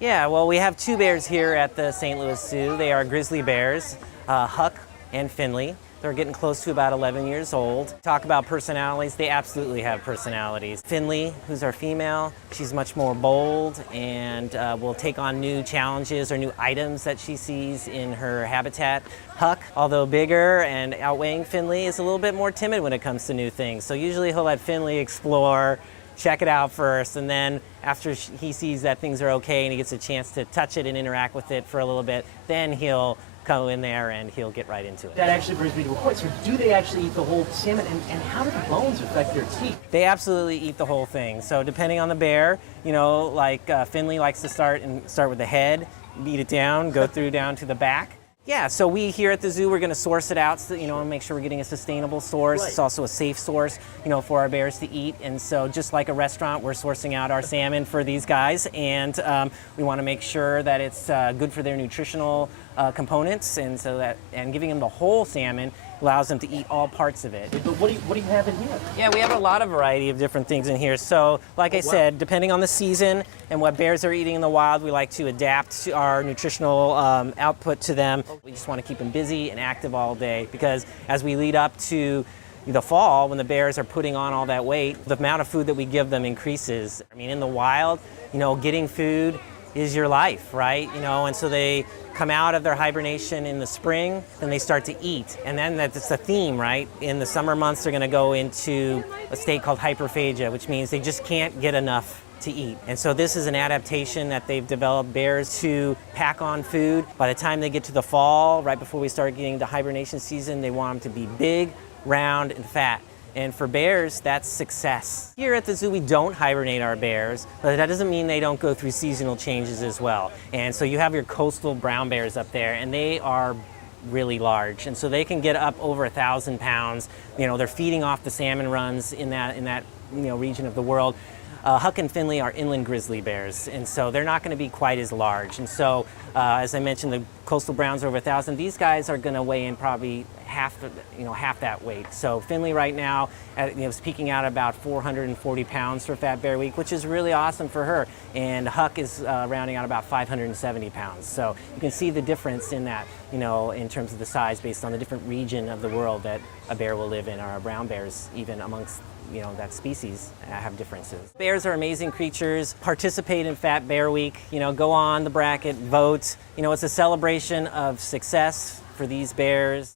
Yeah, well, we have two bears here at the St. Louis Zoo. They are grizzly bears, Huck and Finley. They're getting close to about 11 years old. Talk about personalities, they absolutely have personalities. Finley, who's our female, she's much more bold and will take on new challenges or new items that she sees in her habitat. Huck, although bigger and outweighing Finley, is a little bit more timid when it comes to new things. So usually he'll let Finley explore, check it out first, and then after he sees that things are okay and he gets a chance to touch it and interact with it for a little bit, then he'll go in there and he'll get right into it. That actually brings me to a point. So do they actually eat the whole salmon, and how do the bones affect their teeth? They absolutely eat the whole thing. So depending on the bear, you know, like Finley likes to start with the head, eat it down, go through down to the back. Yeah, so we here at the zoo, we're going to source it out, so, you know, and make sure we're getting a sustainable source. Right. It's also a safe source, you know, for our bears to eat. And so just like a restaurant, we're sourcing out our salmon for these guys, and we want to make sure that it's good for their nutritional components, and so that giving them the whole salmon allows them to eat all parts of it. But what do you have in here? Yeah, we have a lot of variety of different things in here. So, like I said, depending on the season and what bears are eating in the wild, we like to adapt to our nutritional output to them. We just want to keep them busy and active all day, because as we lead up to the fall, when the bears are putting on all that weight, the amount of food that we give them increases. I mean, in the wild, you know, getting food is your life, right? You know, and so they come out of their hibernation in the spring, then they start to eat. And then that's the theme, right? In the summer months, they're gonna go into a state called hyperphagia, which means they just can't get enough to eat. And so this is an adaptation that they've developed, bears to pack on food. By the time they get to the fall, right before we start getting to hibernation season, they want them to be big, round, and fat. And for bears, that's success. Here at the zoo, we don't hibernate our bears, but that doesn't mean they don't go through seasonal changes as well. And so you have your coastal brown bears up there, and they are really large. And so they can get up over 1,000 pounds. You know, they're feeding off the salmon runs in that region of the world. Huck and Finley are inland grizzly bears, and so they're not going to be quite as large. And so, as I mentioned, the coastal browns are over 1,000. These guys are going to weigh in probably half that weight. So Finley right now, is peaking out about 440 pounds for Fat Bear Week, which is really awesome for her. And Huck is rounding out about 570 pounds. So you can see the difference in that, you know, in terms of the size based on the different region of the world that a bear will live in, or our brown bears, even amongst that species, have differences. Bears are amazing creatures. Participate in Fat Bear Week. You know, go on the bracket, vote. You know, it's a celebration of success for these bears.